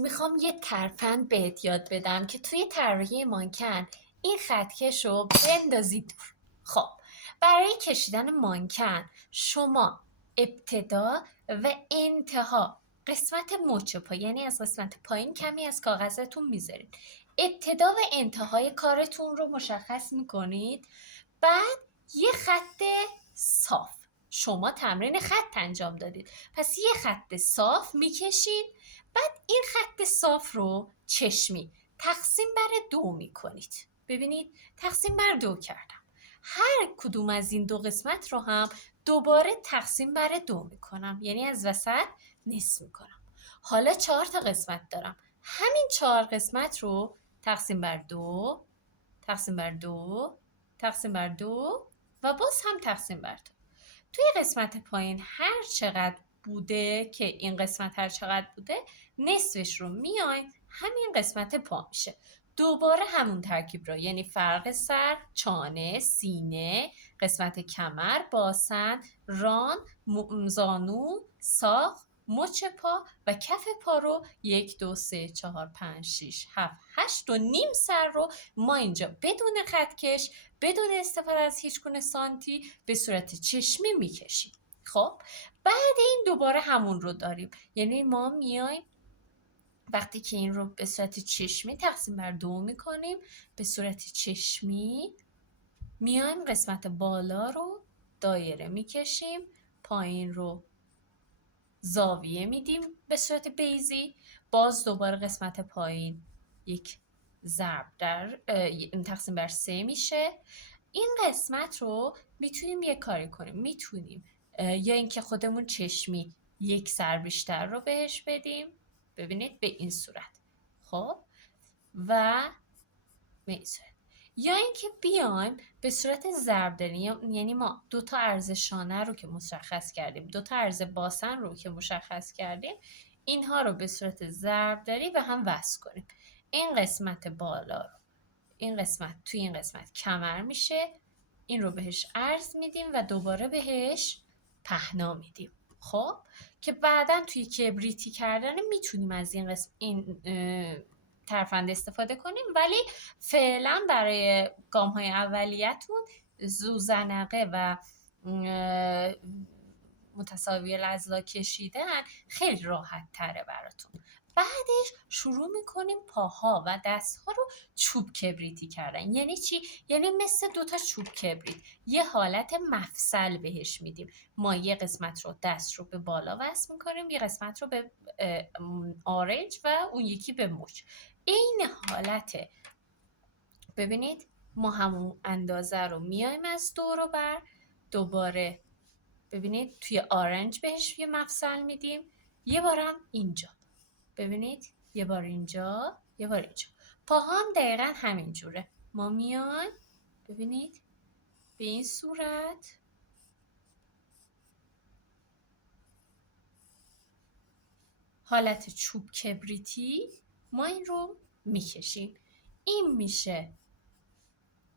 امروز میخوام یه ترفند بهت یاد بدم که توی طراحی مانکن این خطکش رو بندازی دور. خب برای کشیدن مانکن شما ابتدا و انتها قسمت مچ پا، یعنی از قسمت پایین کمی از کاغذتون میذارید، ابتدا و انتهای کارتون رو مشخص میکنید. بعد یه خط صاف، شما تمرین خط انجام دادید، پس یه خط صاف میکشید. بعد این خط صاف رو چشمی تقسیم بر 2 میکنید. ببینید تقسیم بر 2 کردم. هر کدوم از این 2 قسمت رو هم دوباره تقسیم بر 2 میکنم، یعنی از وسط نصف میکنم. حالا 4 تا قسمت دارم. همین 4 قسمت رو تقسیم بر 2، تقسیم بر 2، تقسیم بر 2 و باز هم تقسیم بر 2. توی قسمت پایین هر چقدر بوده که این قسمت هر چقدر بوده، نصفش رو میایم همین قسمت پا میشه. دوباره همون ترکیب رو، یعنی فرق سر، چانه، سینه، قسمت کمر، باسن، ران، زانو، ساق، مچ پا و کف پا رو 1 2 3 4 5 6 7 8 و نیم سر رو ما اینجا بدون خطکش، بدون استفاده از هیچ گونه سانتی، به صورت چشمی میکشیم. خب بعد این دوباره همون رو داریم، یعنی ما میایم وقتی که این رو به صورت چشمی تقسیم بر 2 میکنیم، به صورت چشمی میایم قسمت بالا رو دایره میکشیم، پایین رو زاویه میدیم به صورت بیضی، باز دوباره قسمت پایین یک ضرب در تقسیم بر 3 میشه. این قسمت رو میتونیم یه کاری کنیم، میتونیم یا اینکه خودمون چشمی 1 سر بیشتر رو بهش بدیم، ببینید به این صورت. خب و به این صورت، یا اینکه بیایم به صورت ضربدری، یعنی ما 2 تا عرض شانه رو که مشخص کردیم، 2 تا عرض باسن رو که مشخص کردیم، اینها رو به صورت ضربدری به هم وصل کنیم. این قسمت بالا رو، این قسمت توی این قسمت کمر میشه، این رو بهش عرض میدیم و دوباره بهش پهنا میدیم. خب که بعدا توی کبریتی کردن میتونیم از این قسم این ترفند استفاده کنیم، ولی فعلا برای گام های اولیتون زوزنقه و متساوی الاضلاع کشیدن خیلی راحت تره براتون. بعدش شروع میکنیم پاها و دستها رو چوب کبریتی کردن. یعنی چی؟ یعنی مثل 2 تا چوب کبریت یه حالت مفصل بهش میدیم. ما یه قسمت رو دست رو به بالا وصل میکنیم، یه قسمت رو به آرنج و اون یکی به مچ. این حالته. ببینید ما همون اندازه رو میایم از دور و بر، دوباره ببینید توی آرنج بهش یه مفصل میدیم، یه بارم اینجا، ببینید یه بار اینجا، یه بار اینجا. پاها هم دقیقا همین جوره. ما میایم ببینید به این صورت، حالت چوب کبریتی ما این رو میکشیم. این میشه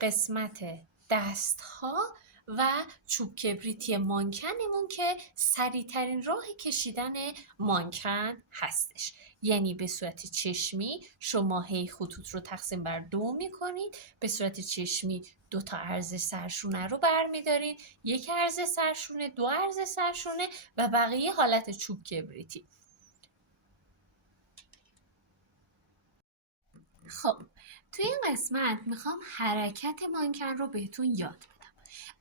قسمت دست ها و چوب کبریتی مانکنمون که سریعترین راه کشیدن مانکن هستش. یعنی به صورت چشمی شما هی خطوط رو تقسیم بر 2 میکنید، به صورت چشمی 2 تا عرض سرشونه رو برمیدارید، 1 عرض سرشونه، 2 عرض سرشونه و بقیه حالت چوب کبریتی. خب توی این قسمت میخوام حرکت مانکن رو بهتون یاد بدم.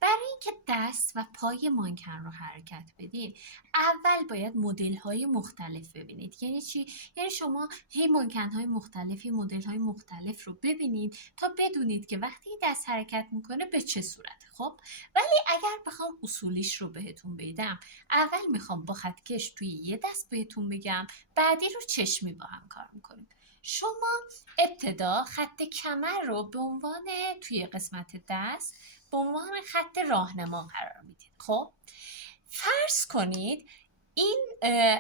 برای اینکه دست و پای مانکن رو حرکت بدین، اول باید مدل های مختلف ببینید. یعنی چی؟ یعنی شما هی مانکن های مختلفی، مدل های مختلف رو ببینید تا بدونید که وقتی دست حرکت میکنه به چه صورت. خب ولی اگر بخوام اصولیش رو بهتون بگم، اول میخوام با خطکش توی یه دست بهتون بگم، بعدی رو چشمی با هم کار میکنیم. شما ابتدا خط کمر رو به عنوان توی قسمت دست به عنوان خط راهنما قرار میدید. خب فرض کنید این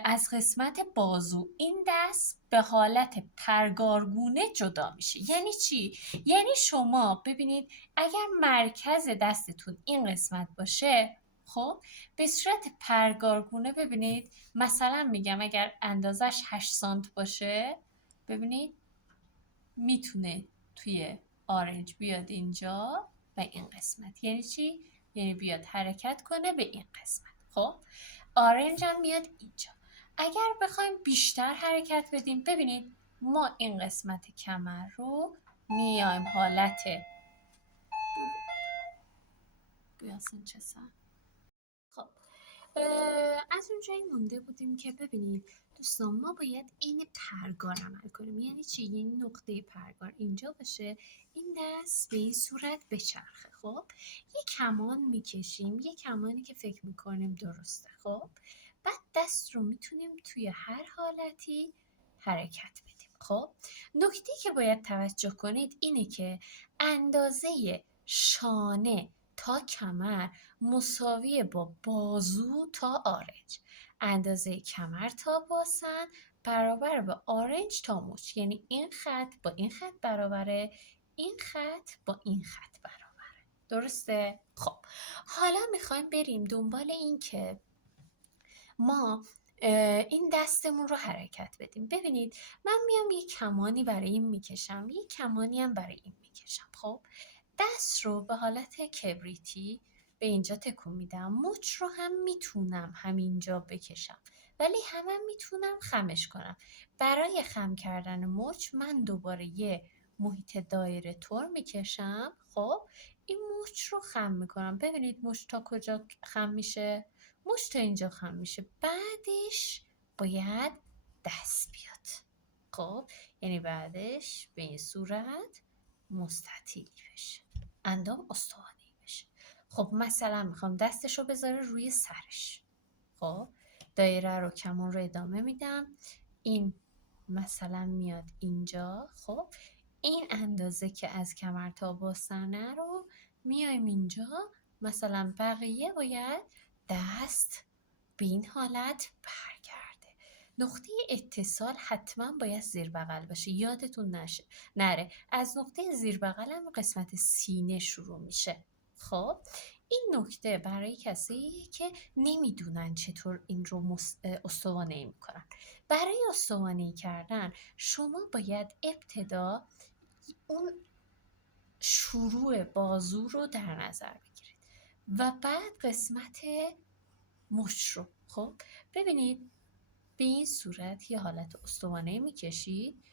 از قسمت بازو این دست به حالت پرگارگونه جدا میشه. یعنی چی؟ یعنی شما ببینید اگر مرکز دستتون این قسمت باشه، خب به صورت پرگارگونه ببینید، مثلا میگم اگر اندازش 8 سانت باشه، ببینید میتونه توی آرنج بیاد اینجا و این قسمت. یعنی چی؟ یعنی بیاد حرکت کنه به این قسمت. خب آرنج هم میاد اینجا. اگر بخوایم بیشتر حرکت بدیم، ببینید ما این قسمت کمر رو میایم حالت بیاسن چه سن. خب از اونجایی مونده بودیم که ببینید دوستان ما باید این پرگار عمل کنیم. یعنی چی؟ یعنی نقطه پرگار اینجا باشه، این دست به این صورت بچرخه. خب یه کمان میکشیم، یه کمانی که فکر میکنیم درسته. خب بعد دست رو میتونیم توی هر حالتی حرکت بدیم. خب نکته که باید توجه کنید اینه که اندازه شانه تا کمر مساوی با بازو تا آرنج. اندازه کمر تا باسن برابر به آرنج تا مچ. یعنی این خط با این خط برابره، این خط با این خط برابره. درسته؟ خب حالا میخوایم بریم دنبال این که ما این دستمون رو حرکت بدیم. ببینید من میام یک کمانی برای این میکشم، یک کمانی هم برای این میکشم. خب دست رو به حالت کبریتی به اینجا تکون میدم. مچ رو هم میتونم همینجا بکشم ولی هم میتونم خمش کنم. برای خم کردن مچ من دوباره یه محیط دایره طور میکشم. خب این مچ رو خم میکنم. ببینید مچ تا کجا خم میشه؟ مچ تا اینجا خم میشه. بعدش باید دست بیاد. خب یعنی بعدش به این صورت مستطیلی بشه، اندام استوانه‌ای بشه. خب مثلا میخوام دستشو بذاره روی سرش. خب دایره رو کمان رو ادامه میدم، این مثلا میاد اینجا. خب این اندازه که از کمر تا باسنه رو میایم اینجا. مثلا بقیه باید دست به این حالت برگرده. نقطه اتصال حتما باید زیر بغل باشه. یادتون نره از نقطه زیر بغل هم قسمت سینه شروع میشه. خب این نکته برای کسایی که نمیدونن چطور این رو استوانه‌ای میکنن. برای استوانه‌ای کردن شما باید ابتدا اون شروع بازو رو در نظر بگیرید و بعد قسمت مچ رو. خب ببینید به این صورت یه حالت استوانه میکشید،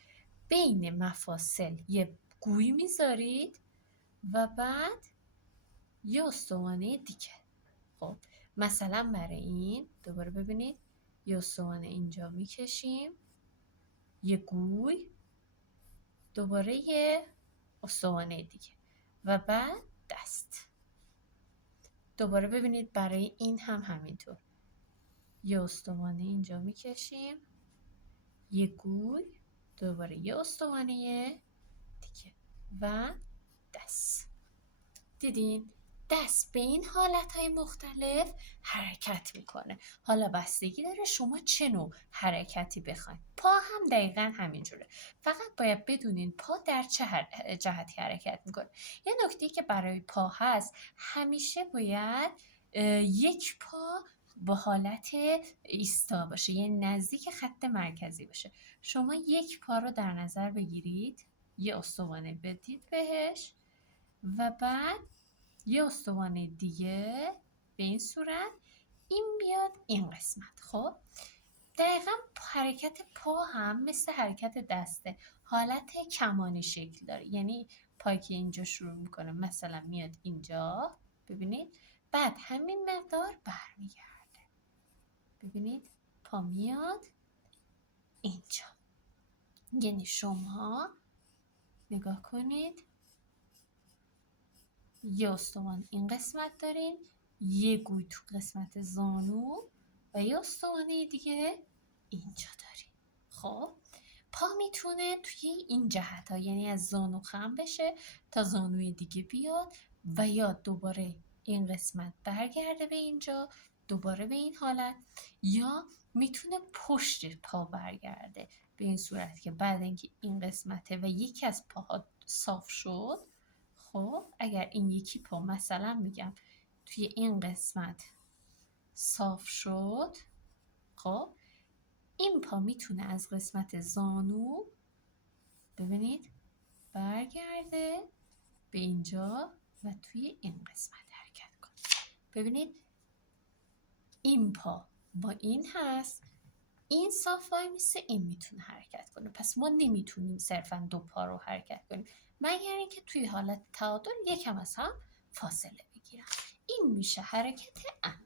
بین مفاصل یه گوی میذارید و بعد یه استوانه دیگه. خب مثلا برای این دوباره ببینید یه استوانه اینجا میکشیم، یه گوی، دوباره یه استوانه دیگه و بعد دست. دوباره ببینید برای این هم همینطور یه استوانه اینجا میکشیم، یه گوی، دوباره یه استوانه دیگه و دست. دیدین؟ دست به این حالتهای مختلف حرکت میکنه. حالا بستگی داره شما چه نوع حرکتی بخواید. پا هم دقیقا همینجوره. فقط باید بدونین پا در چه جهتی حرکت میکنه. یه نکته که برای پا هست، همیشه باید یک پا با حالت ایستا باشه، یعنی نزدیک خط مرکزی باشه. شما یک پا رو در نظر بگیرید، یه استوانه بدید بهش و بعد یه استوانه دیگه به این صورت، این بیاد این قسمت. خب دقیقا حرکت پا هم مثل حرکت دسته، حالت کمانی شکل داره. یعنی پایی که اینجا شروع میکنه مثلا میاد اینجا، ببینید بعد همین مقدار برمیگرده. ببینید پا میاد اینجا. یعنی شما نگاه کنید یه استوان این قسمت دارین، یه گوی تو قسمت زانو و یه استوانه دیگه اینجا دارین. خب پا میتونه توی این جهت ها، یعنی از زانو خم بشه تا زانوی دیگه بیاد و یا دوباره این قسمت برگرده به اینجا، دوباره به این حالت، یا میتونه پشت پا برگرده به این صورت که بعد اینکه این قسمته و یکی از پاها صاف شد، خب اگر این یکی پا مثلا میگم توی این قسمت صاف شد، خب این پا میتونه از قسمت زانو ببینید برگرده به اینجا و توی این قسمت حرکت کنه. ببینید این پا با این هست، این صاف وای میسه، این میتونه حرکت کنه. پس ما نمیتونیم صرفا دو پا رو حرکت کنیم مگر اینکه توی حالت تعادل یکم از هم فاصله بگیرن. این میشه حرکت عمود.